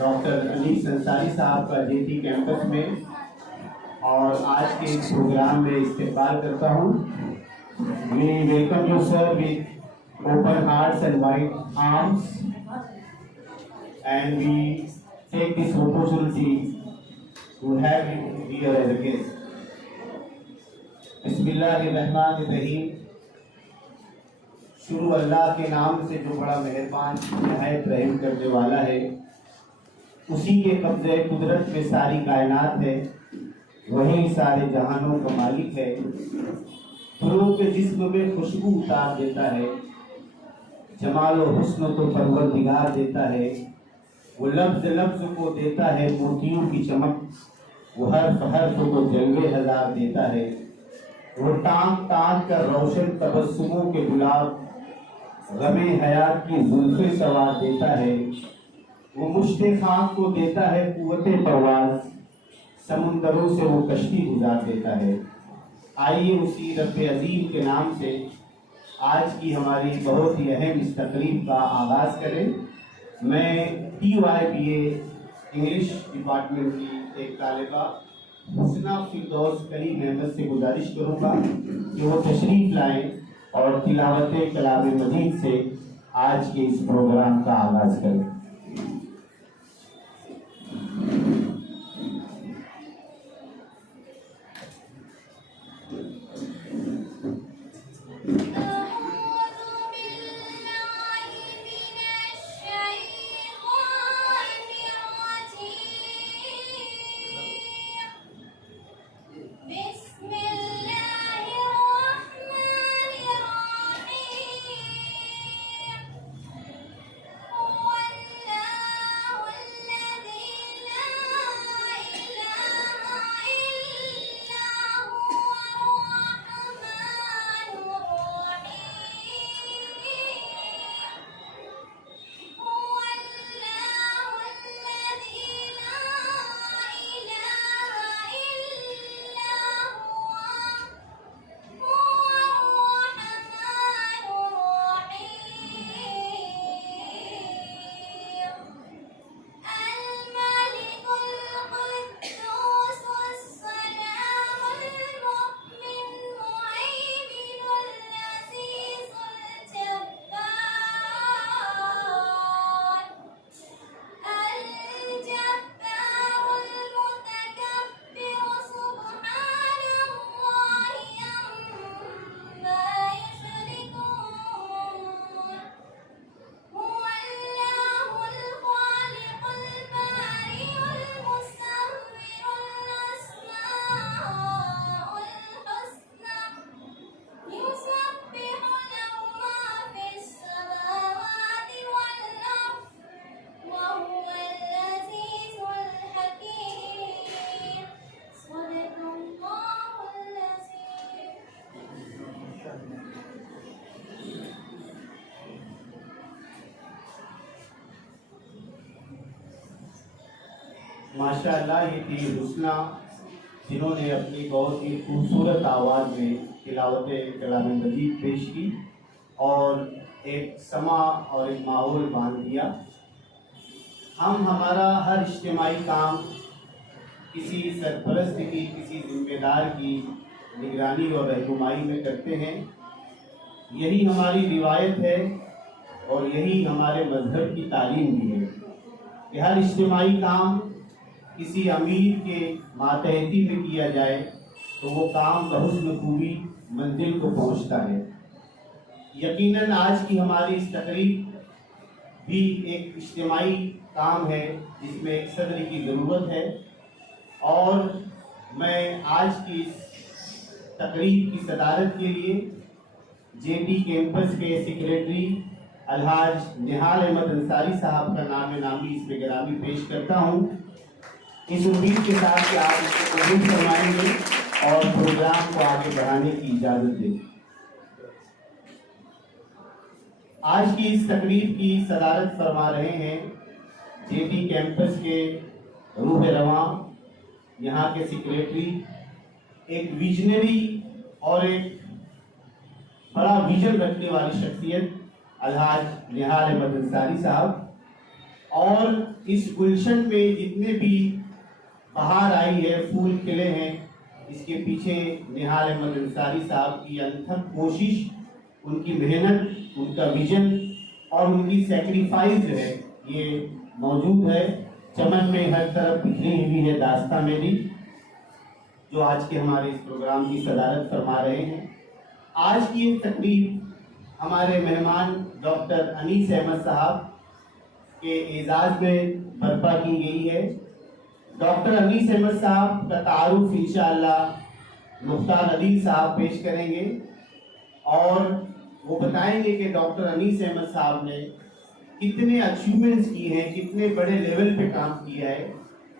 Doctor انیس انصاری صاحب کا JT campus میں اور آج کے اس پروگرام میں استقبال کرتا ہوں. We welcome you sir with open hearts and wide arms, and we take this opportunity to have you here as a guest. Bismillahirrahmanirrahim. شروع اللہ کے نام سے جو بڑا مہربان نہایت رحم کرنے والا ہے، اسی کے قبضہ قدرت میں ساری کائنات ہے، وہی سارے جہانوں کا مالک ہے. فروغ کے جسم میں خوشبو اتار دیتا ہے، جمال و حسن تو پروردگار دیتا ہے. وہ لفظ لفظ کو دیتا ہے موتیوں کی چمک، وہ حرف حرف کو جلوے ہزار دیتا ہے. وہ ٹانک ٹانک کر روشن تبسموں کے گلاب، غم حیات کی زلفیں سوار دیتا ہے. وہ مشت خاک کو دیتا ہے قوت پرواز، سمندروں سے وہ کشتی گزار دیتا ہے. آئیے اسی رب عظیم کے نام سے آج کی ہماری بہت ہی اہم اس تقریب کا آغاز کریں. میں TYBA انگلش ڈپارٹمنٹ کی ایک طالبہ حسنہ فردوس کریم احمد سے گزارش کروں گا کہ وہ تشریف لائیں اور تلاوت کلام مجید سے آج کے اس پروگرام کا آغاز کریں. ماشاء اللہ یہ تھی حسنہ جنہوں نے اپنی بہت ہی خوبصورت آواز میں تلاوت کلام مجید پیش کی اور ایک سما اور ایک ماحول باندھ دیا. ہم ہمارا ہر اجتماعی کام کسی سرپرست کی، کسی ذمہ دار کی نگرانی اور رہنمائی میں کرتے ہیں. یہی ہماری روایت ہے اور یہی ہمارے مذہب کی تعلیم بھی ہے کہ ہر اجتماعی کام کسی امیر کے ماتحتی میں کیا جائے تو وہ کام بحسن خوبی منزل کو پہنچتا ہے. یقیناً آج کی ہماری اس تقریب بھی ایک اجتماعی کام ہے جس میں ایک صدر کی ضرورت ہے، اور میں آج کی اس تقریب کی صدارت کے لیے JT کیمپس کے سیکریٹری الحاج نہال احمد انصاری صاحب کا نام نامی اس میں گرامی پیش کرتا ہوں، اس امید کے ساتھ کہ آپ اس کو قبول فرمائیں گے اور پروگرام کو آگے بڑھانے کی اجازت دیں. آج کی اس تقریب کی صدارت فرما رہے ہیں JT کیمپس کے روح رواں، یہاں کے سیکریٹری، ایک ویژنری اور ایک بڑا ویژن رکھنے والی شخصیت الحاج نہال احمد انصاری صاحب. اور اس گلشن میں جتنے بھی بہار آئی ہے، پھول کھلے ہیں، اس کے پیچھے نہال احمد انصاری صاحب کی انتھک کوشش، ان کی محنت، ان کا ویژن اور ان کی سیکریفائز جو ہے یہ موجود ہے۔ چمن میں ہر طرف بکھری ہوئی ہے داستاں میری، جو آج کے ہمارے اس پروگرام کی صدارت فرما رہے ہیں۔ آج کی یہ تقریب ہمارے مہمان ڈاکٹر انیس احمد صاحب کے اعزاز میں برپا کی گئی ہے۔ ڈاکٹر انیس احمد صاحب کا تعارف انشاءاللہ مختار عدیل صاحب پیش کریں گے اور وہ بتائیں گے کہ ڈاکٹر انیس احمد صاحب نے کتنے اچیومنٹس کی ہیں، کتنے بڑے لیول پہ کام کیا ہے،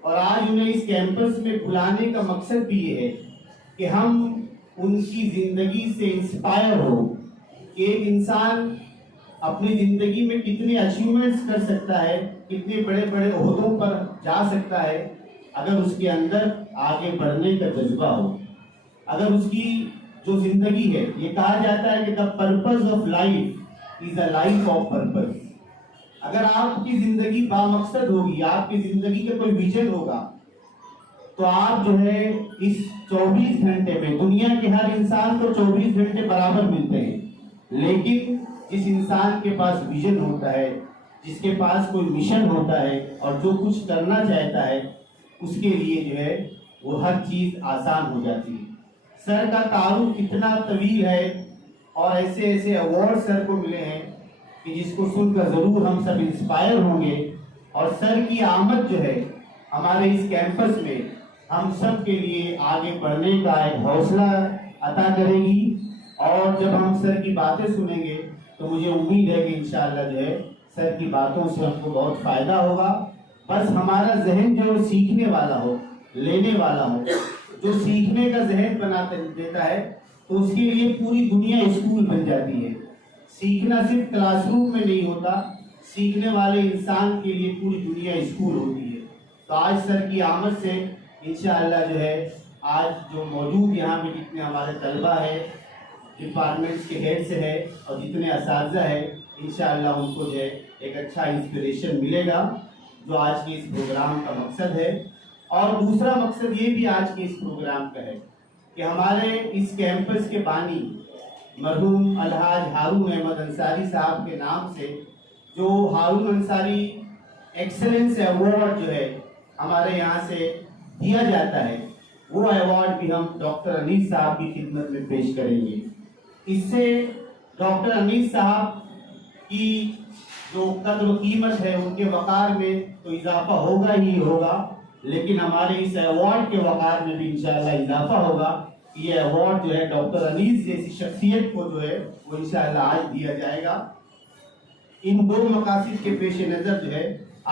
اور آج انہیں اس کیمپس میں بلانے کا مقصد بھی یہ ہے کہ ہم ان کی زندگی سے انسپائر ہو کہ ایک انسان اپنی زندگی میں کتنے اچیومنٹس کر سکتا ہے، کتنے بڑے بڑے عہدوں پر جا سکتا ہے، اگر اس کے اندر آگے بڑھنے کا جذبہ ہو، اگر اس کی جو زندگی ہے، یہ کہا جاتا ہے کہ the purpose of life is a life of purpose۔ اگر آپ کی زندگی بامقصد ہوگی، آپ کی زندگی کا کوئی ویژن ہوگا، تو آپ جو ہے اس 24 گھنٹے میں، دنیا کے ہر انسان کو 24 گھنٹے برابر ملتے ہیں، لیکن جس انسان کے پاس ویژن ہوتا ہے، جس کے پاس کوئی مشن ہوتا ہے اور جو کچھ کرنا چاہتا ہے، اس کے لیے جو ہے وہ ہر چیز آسان ہو جاتی ہے۔ سر کا تعارف اتنا طویل ہے اور ایسے ایسے ایوارڈ سر کو ملے ہیں کہ جس کو سن کر ضرور ہم سب انسپائر ہوں گے، اور سر کی آمد جو ہے ہمارے اس کیمپس میں ہم سب کے لیے آگے بڑھنے کا ایک حوصلہ عطا کرے گی، اور جب ہم سر کی باتیں سنیں گے تو مجھے امید ہے کہ انشاءاللہ جو ہے سر کی باتوں سے ہم کو بہت فائدہ ہوگا۔ بس ہمارا ذہن جو سیکھنے والا ہو، لینے والا ہو، جو سیکھنے کا ذہن بنا دیتا ہے، تو اس کے لیے پوری دنیا اسکول بن جاتی ہے۔ سیکھنا صرف کلاس روم میں نہیں ہوتا، سیکھنے والے انسان کے لیے پوری دنیا اسکول ہوتی ہے۔ تو آج سر کی آمد سے انشاءاللہ جو ہے آج جو موجود یہاں پہ جتنے ہمارے طلبہ ہیں، ڈپارٹمنٹس کے ہیڈ سے ہے اور جتنے اساتذہ ہیں، انشاءاللہ ان کو جو ہے ایک اچھا انسپریشن ملے گا، جو آج کے اس پروگرام کا مقصد ہے۔ اور دوسرا مقصد یہ بھی آج کے اس پروگرام کا ہے کہ ہمارے اس کیمپس کے بانی مرحوم الحاج ہارون احمد انصاری صاحب کے نام سے جو ہارون انصاری ایکسلنس ایوارڈ جو ہے ہمارے یہاں سے دیا جاتا ہے، وہ ایوارڈ بھی ہم ڈاکٹر انیس صاحب کی خدمت میں پیش کریں گے۔ اس سے ڈاکٹر انیس صاحب کی جو قدر و قیمت ہے، ان کے وقار میں تو اضافہ ہوگا ہی ہوگا، لیکن ہمارے اس ایوارڈ کے وقار میں بھی انشاءاللہ اضافہ ہوگا۔ یہ ایوارڈ جو ہے ڈاکٹر انیس جیسی شخصیت کو جو ہے وہ انشاءاللہ آج دیا جائے گا۔ ان دو مقاصد کے پیش نظر جو ہے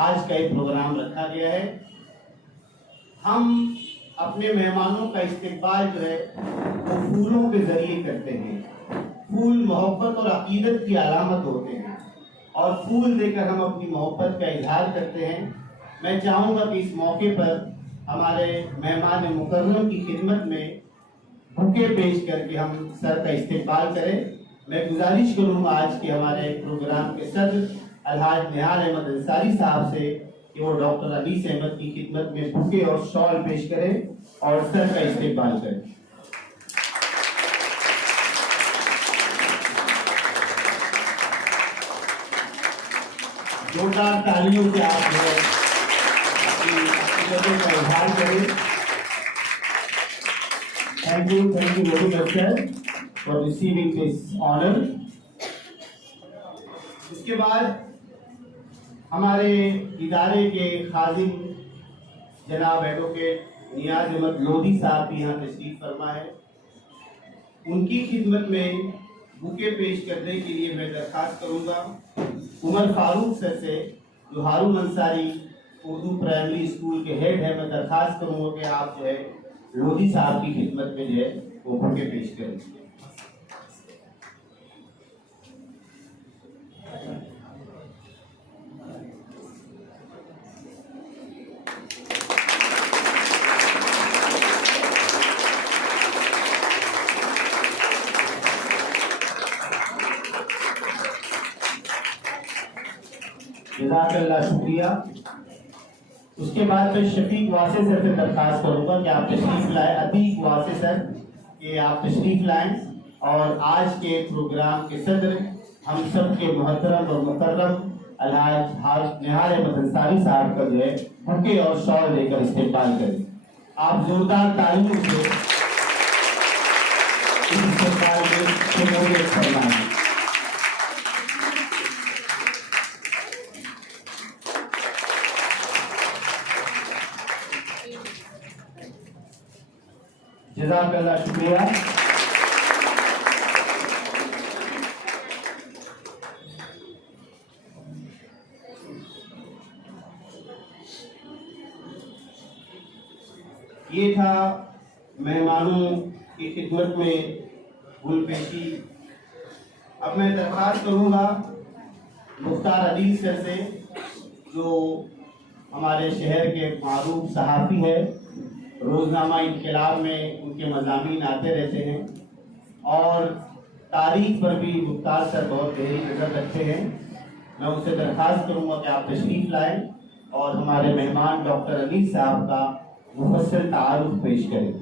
آج کا یہ پروگرام رکھا گیا ہے۔ ہم اپنے مہمانوں کا استقبال جو ہے وہ پھولوں کے ذریعے کرتے ہیں۔ پھول محبت اور عقیدت کی علامت ہوتے ہیں، اور پھول دے کر ہم اپنی محبت کا اظہار کرتے ہیں۔ میں چاہوں گا کہ اس موقع پر ہمارے مہمان مکرم کی خدمت میں بوکے پیش کر کے ہم سر کا استقبال کریں۔ میں گزارش کروں گا آج کے ہمارے پروگرام کے صدر الحاج نہال احمد انصاری صاحب سے کہ وہ ڈاکٹر انیس احمد کی خدمت میں بوکے اور شال پیش کریں اور سر کا استقبال کریں۔ زوردار تالیوں سے آپ جو ہے اپنی عقیدتوں کا اظہار کریں۔ Thank you very much sir for receiving this honor۔ اس کے بعد ہمارے ادارے کے خادم جناب ایڈوکیٹ نیاز احمد لودھی صاحب بھی یہاں تشریف فرما ہے۔ ان کی خدمت میں بوکے پیش کرنے کے لیے میں درخواست کروں گا عمر فاروق سر سے، جو ہارون انصاری اردو پرائمری اسکول کے ہیڈ ہے۔ میں درخواست کروں گا کہ آپ جو ہے لودھی صاحب کی خدمت میں جو ہے وہ بوکے پیش کریں۔ جزاک اللہ شکریہ. اس کے بعد میں شفیق واسع سر سے درخواست کروں گا کہ آپ تشریف لائیں. عتیق واسع سر کہ آپ تشریف لائیں اور آج کے پروگرام کے صدر ہم سب کے محترم اور مکرم الحاج نہار احمد انصاری صاحب کا جو ہے بکے اور شال لے کر استقبال کریں. آپ زوردار تعلیم سے اس استقبال میں شمولیت فرمائیں. جزاک اللہ شکریہ. یہ تھا مہمانوں کی خدمت میں گل پیشی. اب میں درخواست کروں گا مختار علی سر سے جو ہمارے شہر کے معروف صحافی ہے. روزنامہ انقلاب میں ان کے مضامین آتے رہتے ہیں اور تاریخ پر بھی مختار سر بہت گہری نظر رکھتے ہیں. میں ان سے درخواست کروں گا کہ آپ تشریف لائیں اور ہمارے مہمان ڈاکٹر علی صاحب کا مفصل تعارف پیش کریں.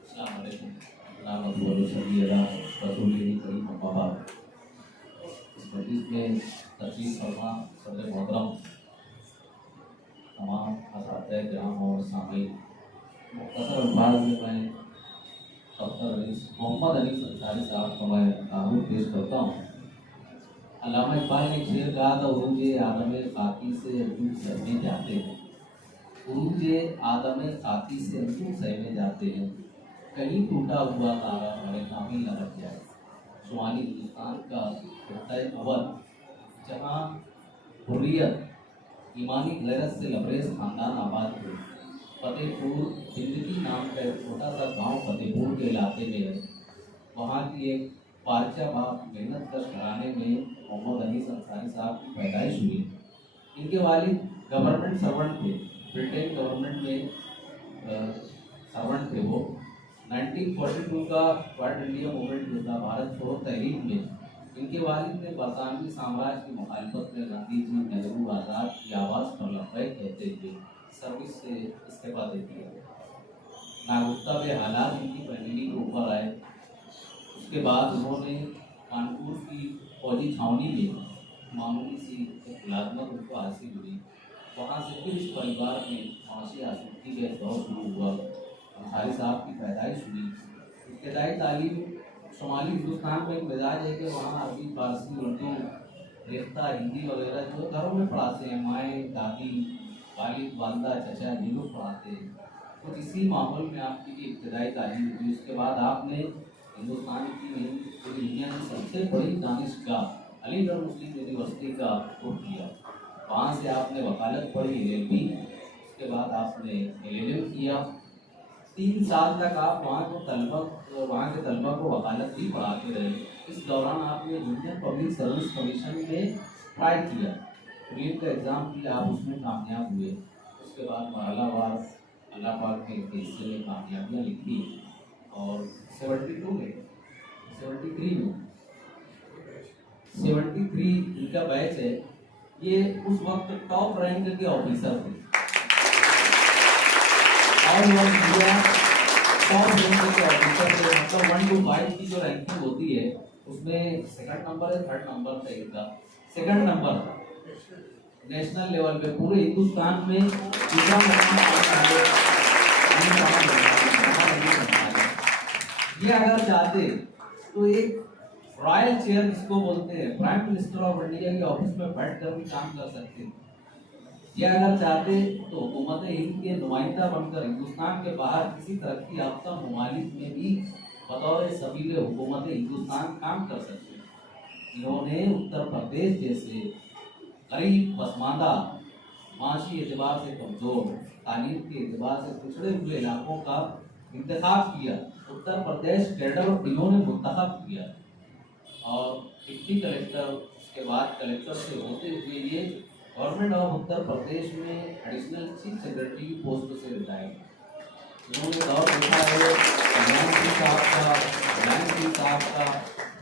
السلام علیکم. اس مجلس میں تشریف فرما صدر محترم تمام اساتذہ کرام اور سامعین، مختصر الفاظ میں میں ڈاکٹر محمد علی انصاری صاحب کا میں تعارف پیش کرتا ہوں. علامہ اقبال نے ایک شعر کہا تھا، عروج آدم خاکی سے انجم سہنے جاتے ہیں. عروج آدم خاکی سے انجم سہنے جاتے ہیں، کہیں ٹوٹا ہوا تارا ہمارے کام ہی لگت جائے. شمالی ہندوستان کا خطہ اول جہاں حریت ایمانی غیرت سے لبریز خاندان آباد ہوئے. فتح پور زندگی نام کا ایک چھوٹا سا گاؤں فتح پور کے علاقے میں ہے. وہاں کی ایک پارچہ باپ محنت کش گھرانے میں محمد علی انصاری صاحب کی پیدائش ہوئی. ان کے والد گورنمنٹ سرونٹ تھے، برٹن گورنمنٹ میں سرونٹ تھے. وہ 1942 کا کوائٹ انڈیا موومنٹ جو تھا، بھارت چھوڑو تحریک میں ان کے والد نے برطانوی سامراج کی مخالفت میں گاندھی جی، نہرو، آزاد کی آواز پر لبیک کہتے ہوئے سروس سے استعفیٰ دے دیا. ناگفتہ میں حالات ان کی فیملی کے اوپر آئے. اس کے بعد انہوں نے کانپور کی فوجی چھاؤنی میں معمولی سی ایک ملازمت ان کو حاصل ہوئی. وہاں سے پھر اس پریوار میں معاشی آسودگی کا دور شروع ہوا. انصاری صاحب کی پیدائش ہوئی. ابتدائی تعلیم شمالی ہندوستان میں ایک مزاج ہے کہ وہاں عربی، فارسی، اردو، ریختہ، ہندی وغیرہ جو گھروں میں پڑھاتے ہیں. مائیں، دادی، والد، والدہ، چچا یہ لوگ پڑھاتے ہیں. کچھ اسی ماحول میں آپ کی ابتدائی تعلیم ہوئی. اس کے بعد آپ نے ہندوستان کی نہیں پوری دنیا کی سب سے بڑی دانشگاہ علی گڑھ مسلم یونیورسٹی کا رخ کیا. وہاں سے آپ نے وکالت پڑھی، LLB. اس کے بعد آپ نے LLM کیا. 3 سال تک آپ وہاں کے طلبہ کو وکالت بھی پڑھاتے رہے. اس دوران آپ نے یونین پبلک سروس کمیشن میں ٹرائی کیا، نیٹ کا ایگزام کیا، آپ اس میں کامیاب ہوئے. اس کے بعد مرحلہ وار اللہ پاک کے حصے میں کامیابیاں لکھی اور 73 ان کا بیچ ہے. یہ اس وقت ٹاپ رینک کے آفیسر تھے اور ٹاپ رینک کے آفیسر تھے. مطلب 1 to 5 کی جو رینکنگ ہوتی ہے اس میں سیکنڈ نمبر ہے، تھرڈ نمبر تھا. ان کا سیکنڈ نمبر تھا نیشنل لیول پہ. پورے ہندوستان میں دوسرا مقام یہ اگر چاہتے تو ایک رائل چیئر جس کو بولتے ہیں، پرائم منسٹر آف انڈیا کے آفس میں بیٹھ کر بھی کام کر سکتے. یہ اگر چاہتے تو حکومت ہند کے نمائندہ بن کر ہندوستان کے باہر کسی ترقی یافتہ ممالک میں بھی بطور سفیر حکومت ہندوستان کام کر سکتے. انہوں نے اتر پردیش جیسے غریب، پسماندہ، معاشی اعتبار سے کمزور، تعلیم کے اعتبار سے پچھڑے ہوئے علاقوں کا انتخاب کیا. اتر پردیش کیڈر انہوں نے منتخب کیا اور ڈپٹی کلیکٹر، اس کے بعد کلیکٹر سے ہوتے ہوئے یہ گورنمنٹ آف اتر پردیش میں ایڈیشنل چیف سیکرٹری کی پوسٹ سے ریٹائر. انہوں نے دور دیکھا ہے کلیان سنگھ صاحب کا،